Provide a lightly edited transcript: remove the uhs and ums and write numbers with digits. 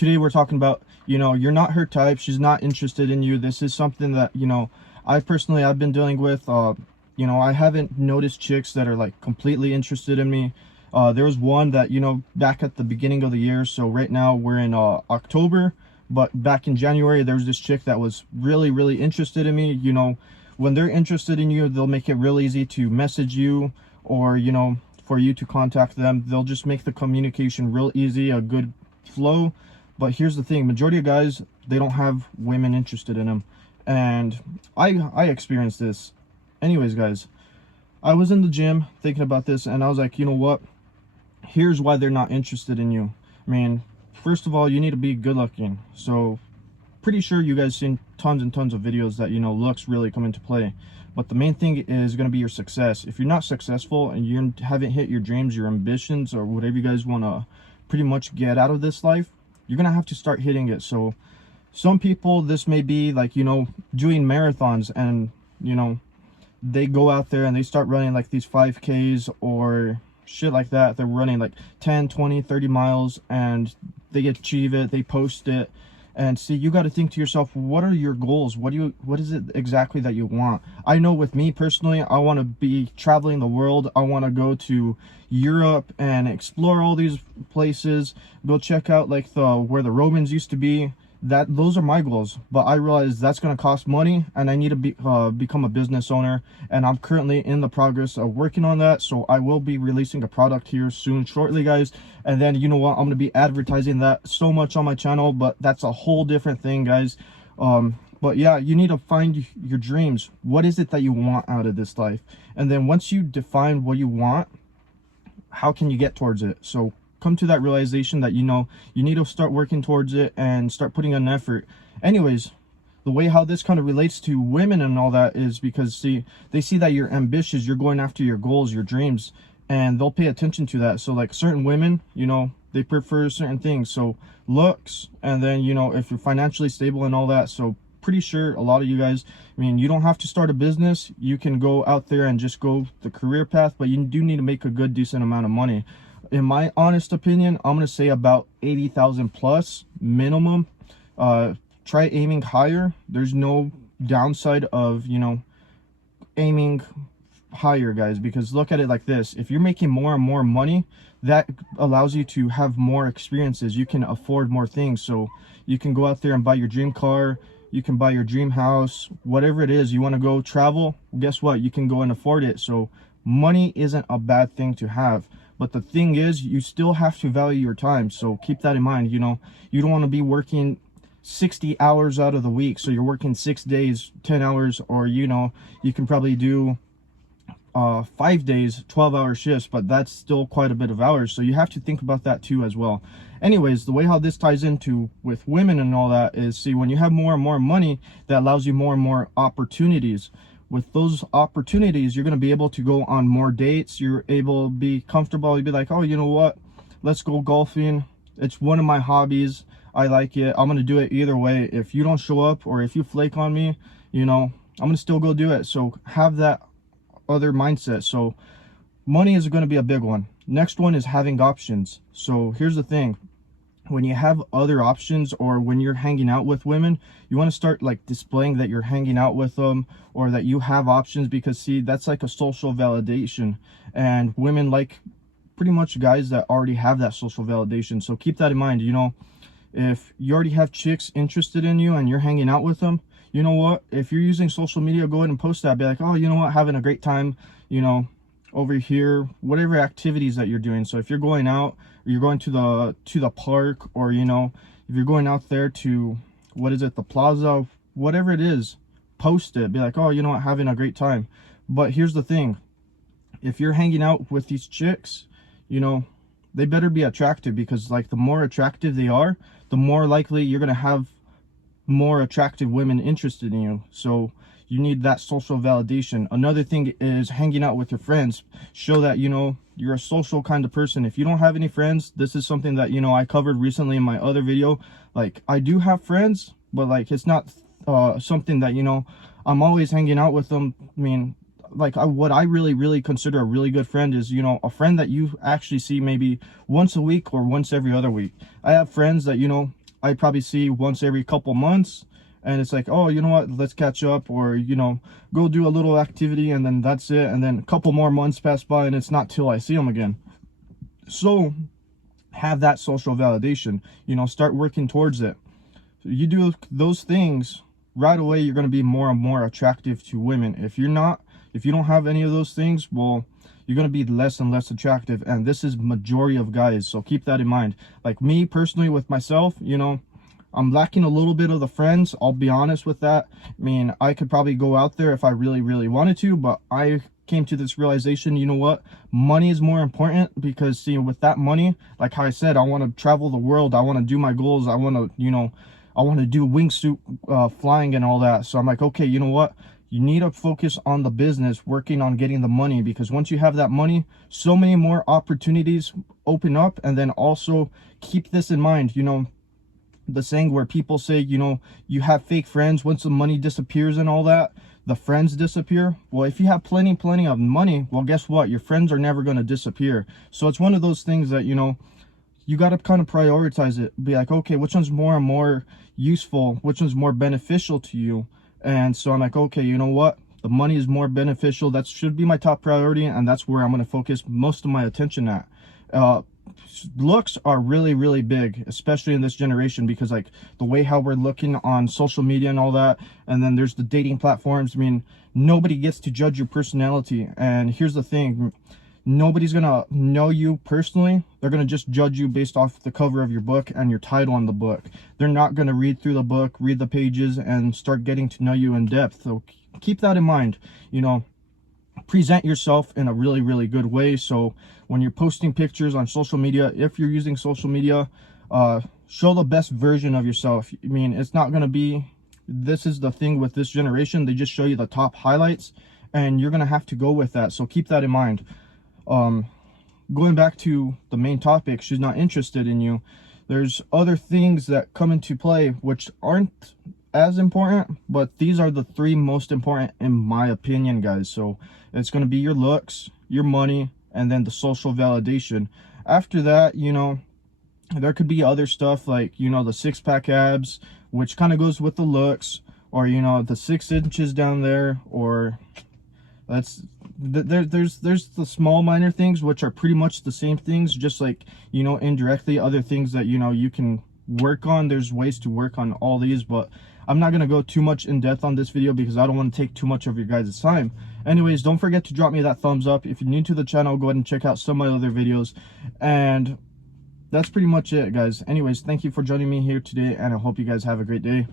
today we're talking about, you know, you're not her type, she's not interested in you. This is something that, you know, I've been dealing with. You know, I haven't noticed chicks that are like completely interested in me. There was one that, you know, back at the beginning of the year, so right now we're in October, but back in January there was this chick that was really interested in me. You know, when they're interested in you, they'll make it real easy to message you, or, you know, for you to contact them. They'll just make the communication real easy, a good flow. But here's the thing, majority of guys, they don't have women interested in them, and I experienced this. Anyways, guys, I was in the gym thinking about this, and I was like, you know what, here's why they're not interested in you. I mean, first of all, you need to be good looking. So pretty sure you guys seen tons and tons of videos that, you know, looks really come into play, but the main thing is going to be your success. If you're not successful and you haven't hit your dreams, your ambitions, or whatever you guys want to pretty much get out of this life, you're gonna have to start hitting it. So some people, this may be like, you know, doing marathons, and, you know, they go out there and they start running like these 5Ks or shit like that. They're running like 10, 20, 30 miles, and they achieve it, they post it. And see, you got to think to yourself, what are your goals? What is it exactly that you want? I know with me personally, I want to be traveling the world. I want to go to Europe and explore all these places, go check out like where the Romans used to be. Those are my goals, but I realize that's going to cost money, and I need to become a business owner, and I'm currently in the progress of working on that. So I will be releasing a product here soon, shortly, guys. And then, you know what, I'm going to be advertising that so much on my channel, but that's a whole different thing, guys. But yeah, you need to find your dreams. What is it that you want out of this life? And then once you define what you want, how can you get towards it? So come to that realization that, you know, you need to start working towards it and start putting in effort. Anyways, the way how this kind of relates to women and all that is because, see, they see that you're ambitious, you're going after your goals, your dreams, and they'll pay attention to that. So like certain women, you know, they prefer certain things, so looks, and then, you know, if you're financially stable and all that. So pretty sure a lot of you guys, I mean, you don't have to start a business, you can go out there and just go the career path, but you do need to make a good decent amount of money. In my honest opinion, I'm gonna say about 80,000 plus minimum. Try aiming higher. There's no downside of, you know, aiming higher, guys, because look at it like this: if you're making more and more money, that allows you to have more experiences. You can afford more things, so you can go out there and buy your dream car, you can buy your dream house, whatever it is. You want to go travel, guess what, you can go and afford it. So money isn't a bad thing to have, but the thing is, you still have to value your time. So keep that in mind. You know, you don't want to be working 60 hours out of the week, so you're working 6 days 10 hours, or, you know, you can probably do 5 days 12-hour shifts, but that's still quite a bit of hours. So you have to think about that too as well. Anyways, the way how this ties into with women and all that is, see, when you have more and more money, that allows you more and more opportunities. With those opportunities, you're going to be able to go on more dates. You're able to be comfortable. You'd be like, oh, you know what, let's go golfing. It's one of my hobbies, I like it, I'm going to do it either way. If you don't show up, or if you flake on me, you know, I'm going to still go do it. So have that other mindset. So money is going to be a big one. Next one is having options. So here's the thing: when you have other options, or when you're hanging out with women, you want to start like displaying that you're hanging out with them, or that you have options, because see, that's like a social validation, and women like pretty much guys that already have that social validation. So keep that in mind. You know, if you already have chicks interested in you and you're hanging out with them, you know what, if you're using social media, go ahead and post that. Be like, oh, you know what, having a great time, you know, over here, whatever activities that you're doing. So if you're going out, or you're going to the park, or, you know, if you're going out there to, what is it, the plaza, whatever it is, post it. Be like, oh, you know what, having a great time. But here's the thing: if you're hanging out with these chicks, you know, they better be attractive, because like the more attractive they are, the more likely you're gonna have more attractive women interested in you. So you need that social validation. Another thing is hanging out with your friends. Show that, you know, you're a social kind of person. If you don't have any friends, this is something that, you know, I covered recently in my other video. Like, I do have friends, but like, it's not something that, you know, I'm always hanging out with them. I mean, like, what I really consider a really good friend is, you know, a friend that you actually see maybe once a week or once every other week. I have friends that, you know, I probably see once every couple months, and it's like, oh, you know what, let's catch up, or, you know, go do a little activity, and then that's it. And then a couple more months pass by, and it's not till I see them again. So have that social validation, you know, start working towards it. So you do those things right away, you're going to be more and more attractive to women. If you don't have any of those things, well, you're going to be less and less attractive. And this is majority of guys, so keep that in mind. Like me personally, with myself, you know, I'm lacking a little bit of the friends, I'll be honest with that. I mean, I could probably go out there if I really wanted to, but I came to this realization, you know what, money is more important. Because see, with that money, like how I said, I want to travel the world, I want to do my goals, I want to, you know, I want to do wingsuit flying and all that. So I'm like, okay, you know what, you need to focus on the business, working on getting the money, because once you have that money, so many more opportunities open up. And then also keep this in mind, you know, the saying where people say, you know, you have fake friends, once the money disappears and all that, the friends disappear. Well, if you have plenty of money, well, guess what, your friends are never going to disappear. So it's one of those things that, you know, you got to kind of prioritize it, be like, okay, which one's more and more useful, which one's more beneficial to you. And so I'm like, okay, you know what, the money is more beneficial, that should be my top priority, and that's where I'm going to focus most of my attention at. Looks are really big, especially in this generation, because like the way how we're looking on social media and all that, and then there's the dating platforms. I mean, nobody gets to judge your personality. And here's the thing, nobody's gonna know you personally, they're gonna just judge you based off the cover of your book and your title on the book. They're not gonna read through the book, read the pages, and start getting to know you in depth. So keep that in mind, you know, present yourself in a really good way. So when you're posting pictures on social media, if you're using social media, show the best version of yourself. I mean, it's not going to be, this is the thing with this generation, they just show you the top highlights, and you're going to have to go with that. So keep that in mind. Going back to the main topic, she's not interested in you. There's other things that come into play which aren't as important, but these are the three most important in my opinion, guys. So it's going to be your looks, your money, and then the social validation. After that, you know, there could be other stuff like, you know, the six-pack abs, which kind of goes with the looks, or, you know, the 6 inches down there, or there's the small minor things which are pretty much the same things, just like, you know, indirectly other things that, you know, you can work on. There's ways to work on all these, but I'm not going to go too much in depth on this video because I don't want to take too much of your guys' time. Anyways, don't forget to drop me that thumbs up. If you're new to the channel, go ahead and check out some of my other videos. And that's pretty much it, guys. Anyways, thank you for joining me here today, and I hope you guys have a great day.